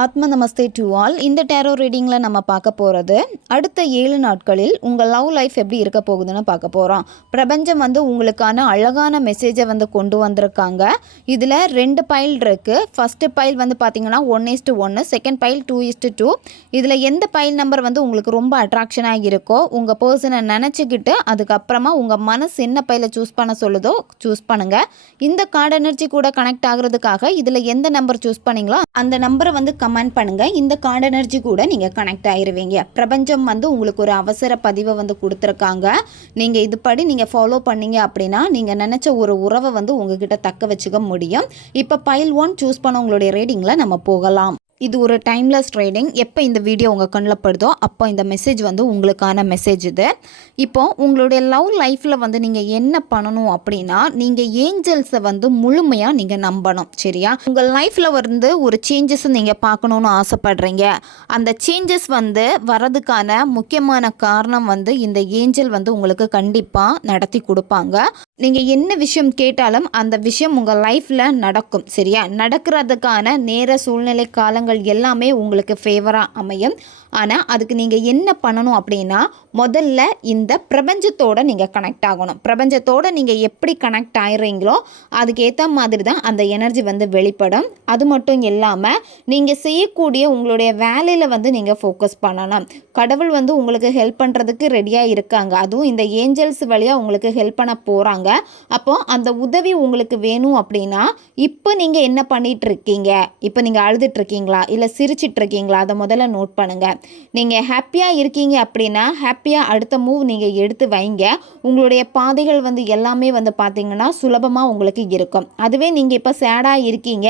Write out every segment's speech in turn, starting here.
ஆத்ம நமஸ்தே to all. இந்த tarot ரீடிங்கில் நம்ம பார்க்க போகிறது அடுத்த 7 நாட்களில் உங்கள் லவ் லைஃப் எப்படி இருக்க போகுதுன்னு பார்க்க போகிறோம். பிரபஞ்சம் உங்களுக்கான அழகான மெசேஜை கொண்டு வந்திருக்காங்க. இதில் 2 பைல் இருக்குது. ஃபஸ்ட்டு பைல் பார்த்தீங்கன்னா 1:1, செகண்ட் பைல் 2:2. இதில் எந்த பைல் நம்பர் உங்களுக்கு ரொம்ப அட்ராக்ஷனாக இருக்கோ உங்கள் பர்சனை நினச்சிக்கிட்டு அதுக்கப்புறமா உங்கள் மனசு என்ன பைலை சூஸ் பண்ண சொல்லுதோ சூஸ் பண்ணுங்கள். இந்த கார்டு எனர்ஜி கூட கனெக்ட் ஆகிறதுக்காக இதில் எந்த நம்பர் சூஸ் பண்ணீங்களோ அந்த நம்பரை கமெண்ட் பண்ணுங்கள். இந்த கார்டு எனர்ஜி கூட நீங்கள் கனெக்ட் ஆகிருவீங்க. பிரபஞ்சம் உங்களுக்கு ஒரு அவசர பதிவை கொடுத்துருக்காங்க. நீங்கள் இதுபடி நீங்கள் ஃபாலோ பண்ணீங்க அப்படின்னா நீங்கள் நினச்ச ஒரு உறவை உங்ககிட்ட தக்க வச்சுக்க முடியும். இப்போ பைல் 1 சூஸ் பண்ண உங்களுடைய ரீடிங்கில் நம்ம போகலாம். இது ஒரு டைம்லெஸ் ட்ரேடிங். எப்போ இந்த வீடியோ உங்கள் கண்ணில் படுதோ அப்போ இந்த மெசேஜ் உங்களுக்கான மெசேஜ் இது. இப்போது உங்களுடைய லவ் லைஃப்பில் நீங்கள் என்ன பண்ணணும் அப்படின்னா நீங்கள் ஏஞ்சல்ஸை முழுமையாக நீங்கள் நம்பணும். சரியா? உங்கள் லைஃப்பில் ஒரு சேஞ்சஸை நீங்கள் பார்க்கணுன்னு ஆசைப்படுறீங்க. அந்த சேஞ்சஸ் வரதுக்கான முக்கியமான காரணம் இந்த ஏஞ்சல் உங்களுக்கு கண்டிப்பாக நடத்தி கொடுப்பாங்க. நீங்கள் என்ன விஷயம் கேட்டாலும் அந்த விஷயம் உங்கள் லைஃப்பில் நடக்கும். சரியா? நடக்கிறதுக்கான நேர சூழ்நிலை காலங்கள் எல்லாமே உங்களுக்கு ஃபேவராக அமையும். ஆனால் அதுக்கு நீங்கள் என்ன பண்ணணும் அப்படின்னா முதல்ல இந்த பிரபஞ்சத்தோடு நீங்கள் கனெக்ட் ஆகணும். பிரபஞ்சத்தோடு நீங்கள் எப்படி கனெக்ட் ஆகிடுறீங்களோ அதுக்கேற்ற மாதிரி தான் அந்த எனர்ஜி வெளிப்படும். அது மட்டும் இல்லாமல் நீங்கள் செய்யக்கூடிய உங்களுடைய வேலையில் நீங்கள் ஃபோக்கஸ் பண்ணணும். கடவுள் உங்களுக்கு ஹெல்ப் பண்ணுறதுக்கு ரெடியாக இருக்காங்க. அதுவும் இந்த ஏஞ்சல்ஸ் வழியாக உங்களுக்கு ஹெல்ப் பண்ண போகிறாங்க. அப்போது அந்த உதவி உங்களுக்கு வேணும் அப்படின்னா இப்போ நீங்கள் என்ன பண்ணிகிட்டு இருக்கீங்க? இப்போ நீங்கள் அழுதுட்ருக்கீங்களா இல்லை சிரிச்சிட்ருக்கீங்களா? அதை முதல்ல நோட் பண்ணுங்கள். நீங்கள் ஹாப்பியாக இருக்கீங்க அப்படின்னா ஹாப்பியாக அடுத்த மூவ் நீங்கள் எடுத்து வைங்க. உங்களுடைய பாதைகள் எல்லாமே பார்த்தீங்கன்னா சுலபமாக உங்களுக்கு இருக்கும். அதுவே நீங்கள் இப்போ சேடாக இருக்கீங்க,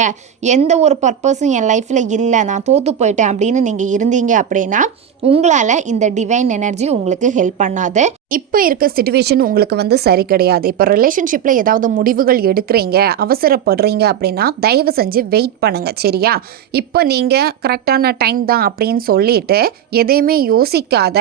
எந்த ஒரு பர்பஸும் என் லைஃப்பில் இல்லை, நான் தோற்று போயிட்டேன் அப்படின்னு நீங்கள் இருந்தீங்க அப்படின்னா உங்களால் இந்த டிவைன் எனர்ஜி உங்களுக்கு ஹெல்ப் பண்ணாது. இப்போ இருக்க சிச்சுவேஷன் உங்களுக்கு சரி கிடையாது. இப்போ ரிலேஷன்ஷிப்பில் ஏதாவது முடிவுகள் எடுக்கிறீங்க, அவசரப்படுறீங்க அப்படின்னா தயவு செஞ்சு வெயிட் பண்ணுங்கள். சரியா? இப்போ நீங்கள் கரெக்டான டைம் தான் அப்படின்னு சொல்லிட்டு எதையுமே யோசிக்காத,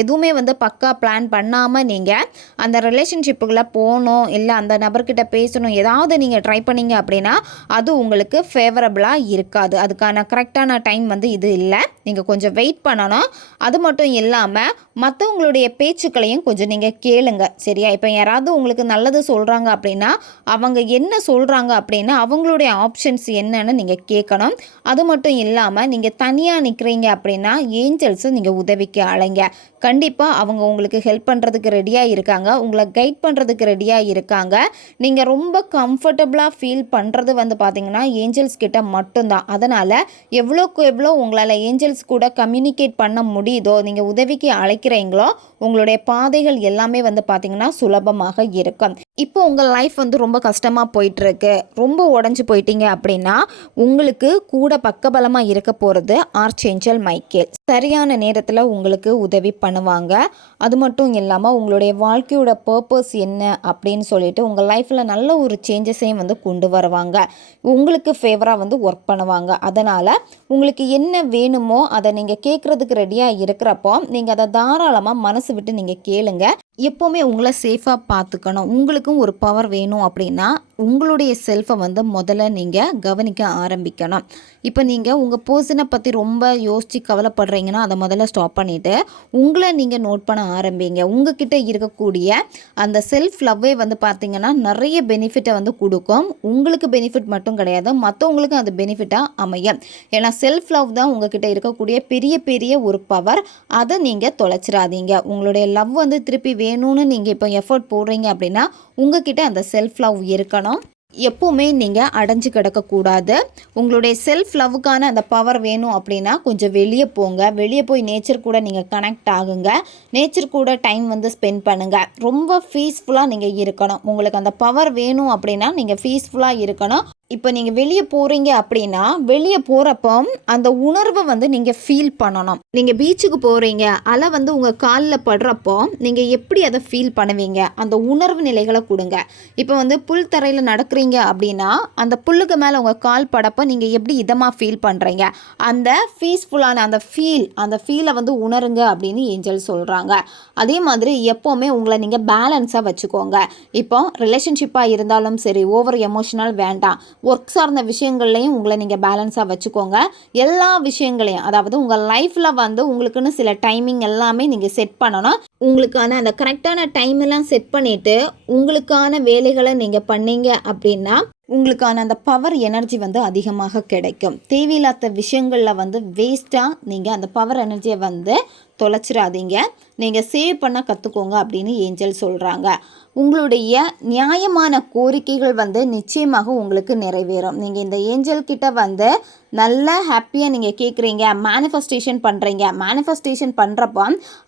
எதுவுமே பக்கா பிளான் பண்ணாமல் நீங்கள் அந்த ரிலேஷன்ஷிப்புக்குள்ளே போகணும் இல்லை அந்த நபர்கிட்ட பேசணும் ஏதாவது நீங்கள் ட்ரை பண்ணீங்க அப்படின்னா அது உங்களுக்கு ஃபேவரபுளாக இருக்காது. அதுக்கான கரெக்டான டைம் இது இல்லை. நீங்கள் கொஞ்சம் வெயிட் பண்ணணும். அது மட்டும் இல்லாமல் மற்றவங்களுடைய பேச்சுக்களையும் கொஞ்சம் நீங்கள் கேளுங்க. சரியா? இப்போ யாராவது உங்களுக்கு நல்லது சொல்கிறாங்க அப்படின்னா அவங்க என்ன சொல்கிறாங்க அப்படின்னா அவங்களுடைய ஆப்ஷன்ஸ் என்னன்னு நீங்கள் கேட்கணும். அது மட்டும் இல்லாமல் நீங்கள் தனியாக நிற்கிறீங்க அப்படின்னா ஏஞ்சல்ஸை நீங்கள் உதவிக்கு அழைங்க. கண்டிப்பாக அவங்க உங்களுக்கு ஹெல்ப் பண்ணுறதுக்கு ரெடியாக இருக்காங்க, உங்களை கைட் பண்ணுறதுக்கு ரெடியாக இருக்காங்க. நீங்கள் ரொம்ப கம்ஃபர்டபுளாக ஃபீல் பண்ணுறது பார்த்தீங்கன்னா ஏஞ்சல்ஸ் கிட்ட மட்டும்தான். அதனால் எவ்வளோக்கு எவ்வளோ உங்களால் ஏஞ்சல்ஸ் கூட கம்யூனிகேட் பண்ண முடியுதோ, நீங்கள் உதவிக்கு அழைக்கிறீங்களோ உங்களுடைய பாதைகள் எல்லாமே பார்த்தீங்கன்னா சுலபமாக இருக்கும். இப்போ உங்கள் லைஃப் ரொம்ப கஷ்டமாக போயிட்டுருக்கு, ரொம்ப உடஞ்சி போயிட்டீங்க அப்படின்னா உங்களுக்கு கூட பக்கபலமாக இருக்க போகிறது ஆர்ச்ஏஞ்சல் மைக்கேல். சரியான நேரத்தில் உங்களுக்கு உதவி பண்ணுவாங்க. அது மட்டும் இல்லாமல் உங்களுடைய வாழ்க்கையோட பர்பஸ் என்ன அப்படின்னு சொல்லிட்டு உங்கள் லைஃப்பில் நல்ல ஒரு சேஞ்சஸையும் கொண்டு வருவாங்க. உங்களுக்கு ஃபேவராக ஒர்க் பண்ணுவாங்க. அதனால் உங்களுக்கு என்ன வேணுமோ அதை நீங்கள் கேட்குறதுக்கு ரெடியாக இருக்கிறப்போ நீங்கள் அதை தாராளமாக மனசு விட்டு நீங்கள் கேளுங்க. எப்போவுமே உங்களை சேஃபாக பார்த்துக்கணும். உங்களுக்கும் ஒரு பவர் வேணும் அப்படின்னா உங்களுடைய செல்ஃபை முதல்ல நீங்கள் கவனிக்க ஆரம்பிக்கணும். இப்போ நீங்கள் உங்கள் பர்சனை பற்றி ரொம்ப யோசித்து கவலைப்படுறீங்கன்னா அதை முதல்ல ஸ்டாப் பண்ணிவிட்டு உங்களை நீங்கள் நோட் பண்ண ஆரம்பிங்க. உங்ககிட்ட இருக்கக்கூடிய அந்த செல்ஃப் லவ்வே பார்த்தீங்கன்னா நிறைய பெனிஃபிட்டை கொடுக்கும். உங்களுக்கு பெனிஃபிட் மட்டும் கிடையாது, மற்றவங்களுக்கும் அது பெனிஃபிட்டாக அமையும். ஏன்னா செல்ஃப் லவ் தான் உங்ககிட்ட இருக்கக்கூடிய பெரிய பெரிய ஒரு பவர். அதை நீங்கள் தொலைச்சிடாதீங்க. உங்களுடைய லவ் திருப்பி வேணும்னு நீங்கள் இப்போ எஃபர்ட் போடுறீங்க அப்படின்னா உங்ககிட்ட அந்த செல்ஃப் லவ் இருக்கணும். எப்போவுமே நீங்கள் அடைஞ்சு கிடக்கக்கூடாது. உங்களுடைய செல்ஃப் லவ்வுக்கான அந்த பவர் வேணும் அப்படின்னா கொஞ்சம் வெளியே போங்க. வெளியே போய் நேச்சர் கூட நீங்கள் கனெக்ட் ஆகுங்க. நேச்சர் கூட டைம் ஸ்பெண்ட் பண்ணுங்கள். ரொம்ப பீஸ்ஃபுல்லாக நீங்கள் இருக்கணும். உங்களுக்கு அந்த பவர் வேணும் அப்படின்னா நீங்கள் பீஸ்ஃபுல்லாக இருக்கணும். இப்போ நீங்கள் வெளியே போகிறீங்க அப்படின்னா வெளியே போகிறப்போ அந்த உணர்வை நீங்கள் ஃபீல் பண்ணணும். நீங்கள் பீச்சுக்கு போகிறீங்க, அலை உங்கள் காலில் படுறப்போ நீங்கள் எப்படி அதை ஃபீல் பண்ணுவீங்க? அந்த உணர்வு நிலைகளை கொடுங்க. இப்போ புல் தரையில் நடக்கிறீங்க அப்படின்னா அந்த புல்லுக்கு மேலே உங்கள் கால் படப்போ நீங்கள் எப்படி இதமாக ஃபீல் பண்ணுறீங்க? அந்த பீஸ்ஃபுல்லான அந்த ஃபீலை உணருங்க அப்படின்னு ஏஞ்சல் சொல்கிறாங்க. அதே மாதிரி எப்போவுமே உங்களை நீங்கள் பேலன்ஸாக வச்சுக்கோங்க. இப்போ ரிலேஷன்ஷிப்பாக இருந்தாலும் சரி ஓவர் எமோஷனல் வேண்டாம். ஒர்க் சார்ந்த விஷயங்கள்லையும் உங்களை நீங்கள் பேலன்ஸாக வச்சுக்கோங்க. எல்லா விஷயங்களையும் அதாவது உங்கள் லைஃப்பில் வந்து உங்களுக்குன்னு சில டைமிங் எல்லாமே நீங்கள் செட் பண்ணணும். உங்களுக்கான அந்த கரெக்டான டைம் எல்லாம் செட் பண்ணிவிட்டு உங்களுக்கான வேலைகளை நீங்கள் பண்ணீங்க அப்படின்னா உங்களுக்கான அந்த பவர் எனர்ஜி வந்து அதிகமாக கிடைக்கும். தேவையில்லாத விஷயங்களில் வந்து வேஸ்ட்டாக நீங்கள் அந்த பவர் எனர்ஜியை வந்து தொலைச்சிடாதீங்க. நீங்கள் சேவ் பண்ண கற்றுக்கோங்க அப்படின்னு ஏஞ்சல் சொல்கிறாங்க. உங்களுடைய நியாயமான கோரிக்கைகள் வந்து நிச்சயமாக உங்களுக்கு நிறைவேறும். நீங்கள் இந்த ஏஞ்சல் கிட்ட வந்து நல்ல ஹாப்பியாக நீங்கள் கேட்குறீங்க, மேனிஃபெஸ்டேஷன் பண்ணுறீங்க. மேனிஃபெஸ்டேஷன் பண்ணுறப்போ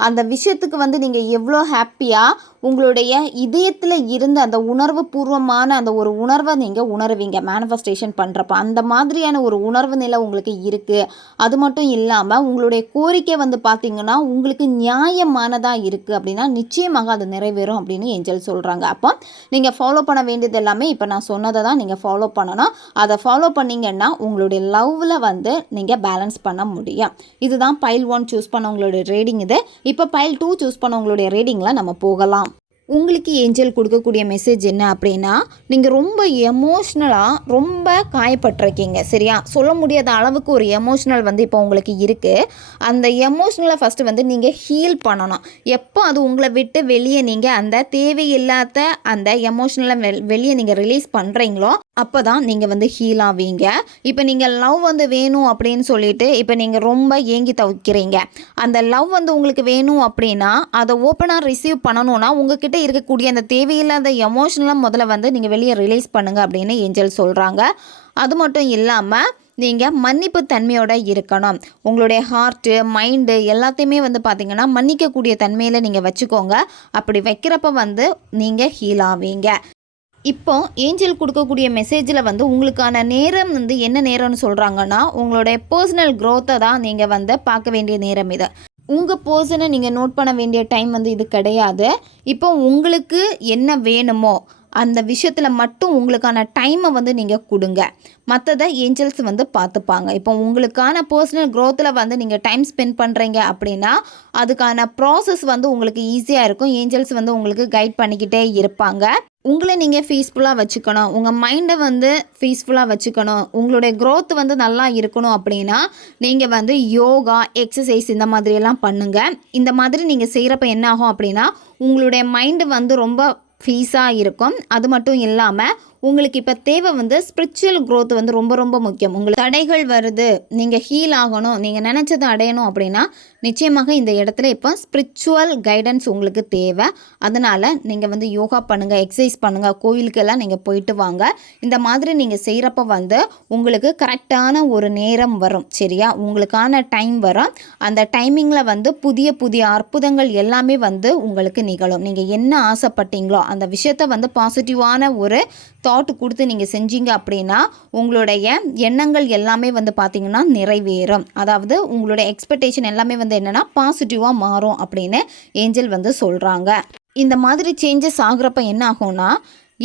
அந்த விஷயத்துக்கு வந்து நீங்கள் எவ்வளோ ஹாப்பியாக உங்களுடைய இதயத்தில் இருந்த அந்த உணர்வு பூர்வமான அந்த ஒரு உணர்வை நீங்கள் உணர்வீங்க மேனிஃபெஸ்டேஷன் பண்ணுறப்ப. அந்த மாதிரியான ஒரு உணர்வு நிலை உங்களுக்கு இருக்குது. அது மட்டும் இல்லாமல் உங்களுடைய கோரிக்கை வந்து பார்த்திங்கன்னா உங்களுக்கு நியாயமானதாக இருக்குது அப்படின்னா நிச்சயமாக அது நிறைவேறும் அப்படின்னு ஏஞ்சல் சொல்கிறாங்க. அப்போ நீங்கள் ஃபாலோ பண்ண வேண்டியது எல்லாமே இப்போ நான் சொன்னதை தான் நீங்கள் ஃபாலோ பண்ணணும். அதை ஃபாலோ பண்ணிங்கன்னா உங்களுடைய லவ்வில் வந்து நீங்கள் பேலன்ஸ் பண்ண முடியும். இதுதான் பைல் 1 சூஸ் பண்ணவங்களுடைய ரீடிங் இது. இப்போ பைல் 2 சூஸ் பண்ணவங்களுடைய ரீடிங்கில் நம்ம போகலாம். உங்களுக்கு ஏஞ்சல் கொடுக்கக்கூடிய மெசேஜ் என்ன அப்படின்னா, நீங்கள் ரொம்ப எமோஷ்னலாக ரொம்ப காயப்பட்டிருக்கீங்க. சரியா, சொல்ல முடியாத அளவுக்கு ஒரு எமோஷ்னல் வந்து இப்போ உங்களுக்கு இருக்குது. அந்த எமோஷ்னலை ஃபஸ்ட்டு வந்து நீங்கள் ஹீல் பண்ணணும். எப்போ அது உங்களை விட்டு வெளியே நீங்கள் அந்த தேவையில்லாத அந்த எமோஷ்னலை வெளியே நீங்கள் ரிலீஸ் பண்ணுறீங்களோ அப்போ தான் நீங்கள் வந்து ஹீல் ஆவீங்க. இப்போ நீங்கள் லவ் வந்து வேணும் அப்படின்னு சொல்லிட்டு இப்போ நீங்கள் ரொம்ப ஏங்கி தவிக்கிறீங்க. அந்த லவ் வந்து உங்களுக்கு வேணும் அப்படின்னா அதை ஓப்பனாக ரிசீவ் பண்ணணும்னா உங்ககிட்ட இருக்கக்கூடிய அந்த தேவையில்லாத எமோஷனலாக முதல்ல வந்து நீங்கள் வெளியே ரிலீஸ் பண்ணுங்கள் அப்படின்னு ஏஞ்சல் சொல்கிறாங்க. அது மட்டும் இல்லாமல் நீங்கள் மன்னிப்பு தன்மையோடு இருக்கணும். உங்களுடைய ஹார்ட்டு மைண்டு எல்லாத்தையுமே வந்து பார்த்திங்கன்னா மன்னிக்கக்கூடிய தன்மையில் நீங்கள் வச்சுக்கோங்க. அப்படி வைக்கிறப்ப வந்து நீங்கள் ஹீல் ஆவீங்க. இப்போ ஏஞ்சல் கொடுக்கக்கூடிய மெசேஜில் வந்து உங்களுக்கான நேரம் வந்து என்ன நேரம்னு சொல்கிறாங்கன்னா, உங்களுடைய பர்சனல் க்ரோத்தை தான் நீங்கள் வந்து பார்க்க வேண்டிய நேரம் இது. உங்கள் பர்சனை நீங்கள் நோட் பண்ண வேண்டிய டைம் வந்து இது கிடையாது. இப்போ உங்களுக்கு என்ன வேணுமோ அந்த விஷயத்தில் மட்டும் உங்களுக்கான டைமை வந்து நீங்கள் கொடுங்க. மற்றதை ஏஞ்சல்ஸ் வந்து பார்த்துப்பாங்க. இப்போ உங்களுக்கான பர்சனல் க்ரோத்தில் வந்து நீங்கள் டைம் ஸ்பெண்ட் பண்ணுறீங்க அப்படின்னா அதுக்கான ப்ராசஸ் வந்து உங்களுக்கு ஈஸியாக இருக்கும். ஏஞ்சல்ஸ் வந்து உங்களுக்கு கைட் பண்ணிக்கிட்டே இருப்பாங்க. உங்களை நீங்கள் பீஸ்ஃபுல்லாக வச்சுக்கணும், உங்கள் மைண்டை வந்து பீஸ்ஃபுல்லாக வச்சுக்கணும், உங்களுடைய க்ரோத் வந்து நல்லா இருக்கணும் அப்படின்னா நீங்கள் வந்து யோகா, எக்ஸசைஸ் இந்த மாதிரியெல்லாம் பண்ணுங்கள். இந்த மாதிரி நீங்கள் செய்கிறப்ப என்ன ஆகும் அப்படின்னா உங்களுடைய மைண்டு வந்து ரொம்ப பீஸாக இருக்கும். அது மட்டும் இல்லாமல் உங்களுக்கு இப்போ தேவை வந்து ஸ்பிரிச்சுவல் க்ரோத் வந்து ரொம்ப ரொம்ப முக்கியம். உங்களுக்கு தடைகள் வருது, நீங்கள் ஹீல் ஆகணும், நீங்கள் நினச்சதை அடையணும் அப்படின்னா நிச்சயமாக இந்த இடத்துல இப்போ ஸ்பிரிச்சுவல் கைடன்ஸ் உங்களுக்கு தேவை. அதனால் நீங்கள் வந்து யோகா பண்ணுங்கள், எக்ஸசைஸ் பண்ணுங்கள், கோயிலுக்கெல்லாம் நீங்கள் போயிட்டு வாங்க. இந்த மாதிரி நீங்கள் செய்கிறப்ப வந்து உங்களுக்கு கரெக்டான ஒரு நேரம் வரும். சரியா, உங்களுக்கான டைம் வரும். அந்த டைமிங்கில் வந்து புதிய புதிய அற்புதங்கள் எல்லாமே வந்து உங்களுக்கு நிகழும். நீங்கள் என்ன ஆசைப்பட்டீங்களோ அந்த விஷயத்தை வந்து பாசிட்டிவான ஒரு தாட் கொடுத்து நீங்கள் செஞ்சீங்க அப்படின்னா உங்களுடைய எண்ணங்கள் எல்லாமே வந்து பார்த்திங்கன்னா நிறைவேறும். அதாவது உங்களுடைய எக்ஸ்பெக்டேஷன் எல்லாமே வந்து என்னென்னா பாசிட்டிவாக மாறும் அப்படின்னு ஏஞ்சல் வந்து சொல்கிறாங்க. இந்த மாதிரி சேஞ்சஸ் ஆகுறப்ப என்ன ஆகும்னா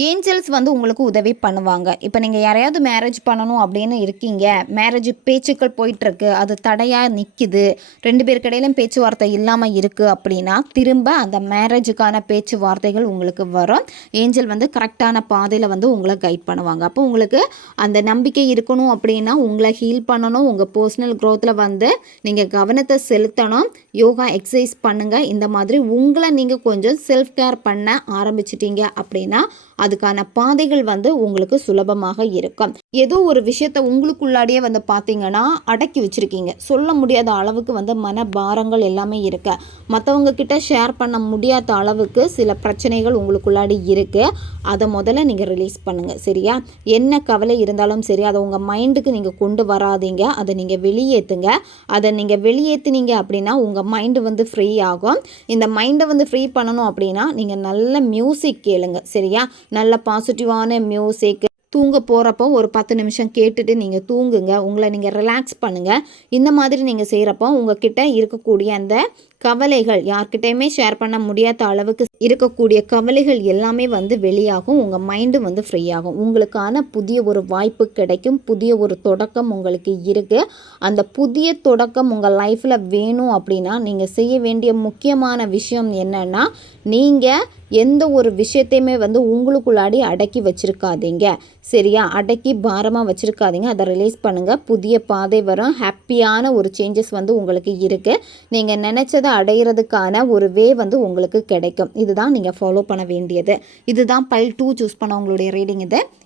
ஏஞ்சல்ஸ் வந்து உங்களுக்கு உதவி பண்ணுவாங்க. இப்போ நீங்கள் யாரையாவது மேரேஜ் பண்ணணும் அப்படின்னு இருக்கீங்க, மேரேஜ் பேச்சுக்கள் போயிட்டுருக்கு, அது தடையாக நிற்கிது, 2 பேருக்கிடையிலும் பேச்சுவார்த்தை இல்லாமல் இருக்குது அப்படின்னா திரும்ப அந்த மேரேஜுக்கான பேச்சுவார்த்தைகள் உங்களுக்கு வரும். ஏஞ்சல் வந்து கரெக்டான பாதையில் வந்து உங்களை கைட் பண்ணுவாங்க. அப்போ உங்களுக்கு அந்த நம்பிக்கை இருக்கணும் அப்படின்னா உங்களை ஹீல் பண்ணணும், உங்கள் பர்சனல் க்ரோத்தில் வந்து நீங்கள் கவனத்தை செலுத்தணும், யோகா எக்ஸசைஸ் பண்ணுங்கள். இந்த மாதிரி உங்களை நீங்கள் கொஞ்சம் செல்ஃப் கேர் பண்ண ஆரம்பிச்சிட்டிங்க அப்படின்னா அதுக்கான பாதைகள் வந்து உங்களுக்கு சுலபமாக இருக்கும். ஏதோ ஒரு விஷயத்த உங்களுக்குள்ளாடியே வந்து பார்த்தீங்கன்னா அடக்கி வச்சுருக்கீங்க, சொல்ல முடியாத அளவுக்கு வந்து மனபாரங்கள் எல்லாமே இருக்கு, மற்றவங்க கிட்ட ஷேர் பண்ண முடியாத அளவுக்கு சில பிரச்சனைகள் உங்களுக்குள்ளாடி இருக்குது. அதை முதல்ல நீங்கள் ரிலீஸ் பண்ணுங்கள். சரியா, என்ன கவலை இருந்தாலும் சரி அதை உங்கள் மைண்டுக்கு நீங்கள் கொண்டு வராதீங்க, அதை நீங்கள் வெளியேற்றுங்க. அதை நீங்கள் வெளியேற்றினீங்க அப்படின்னா உங்கள் மைண்டு வந்து ஃப்ரீ ஆகும். இந்த மைண்டை வந்து ஃப்ரீ பண்ணணும் அப்படின்னா நீங்கள் நல்ல மியூசிக் கேளுங்க. சரியா, நல்ல பாசிட்டிவான மியூசிக், தூங்க போகிறப்போ ஒரு 10 நிமிஷம் கேட்டுட்டு நீங்கள் தூங்குங்க, உங்களை நீங்கள் ரிலாக்ஸ் பண்ணுங்கள். இந்த மாதிரி நீங்கள் செய்கிறப்போ உங்ககிட்ட இருக்கக்கூடிய அந்த கவலைகள் யார்கிட்டையுமே ஷேர் பண்ண முடியாத அளவுக்கு இருக்கக்கூடிய கவலைகள் எல்லாமே வந்து வெளியாகும். உங்கள் மைண்டு வந்து ஃப்ரீ ஆகும். உங்களுக்கான புதிய ஒரு வாய்ப்பு கிடைக்கும். புதிய ஒரு தொடக்கம் உங்களுக்கு இருக்குது. அந்த புதிய தொடக்கம் உங்கள் லைஃப்பில் வேணும் அப்படின்னா நீங்கள் செய்ய வேண்டிய முக்கியமான விஷயம் என்னென்னா, நீங்கள் எந்த ஒரு விஷயத்தையுமே வந்து உங்களுக்குள்ளாடி அடக்கி வச்சுருக்காதீங்க. சரியா? அடக்கி பாரமாக வச்சுருக்காதீங்க. அதை ரிலீஸ் பண்ணுங்கள். புதிய பாதை வரும். ஹாப்பியான ஒரு சேஞ்சஸ் வந்து உங்களுக்கு இருக்குது. நீங்கள் நினச்சதை அடையிறதுக்கான ஒரு வே வந்து உங்களுக்கு கிடைக்கும். இதுதான் நீங்கள் ஃபாலோ பண்ண வேண்டியது. இதுதான் பைல் 2 சூஸ் பண்ண உங்களுடைய ரீடிங்.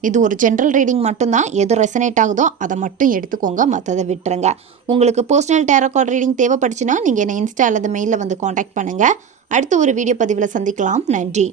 இது ஒரு ஜென்ரல் ரீடிங் மட்டும்தான். எது ரெசனேட் ஆகுதோ அதை மட்டும் எடுத்துக்கோங்க, மற்றதை விட்டுருங்க. உங்களுக்கு பர்சனல் டேரோ கார்டு ரீடிங் தேவைப்படுச்சுன்னா நீங்கள் என்னை இன்ஸ்டா அல்லது மெயிலில் வந்து காண்டாக்ட் பண்ணுங்கள். அடுத்த ஒரு வீடியோ பதிவில் சந்திக்கலாம். நன்றி.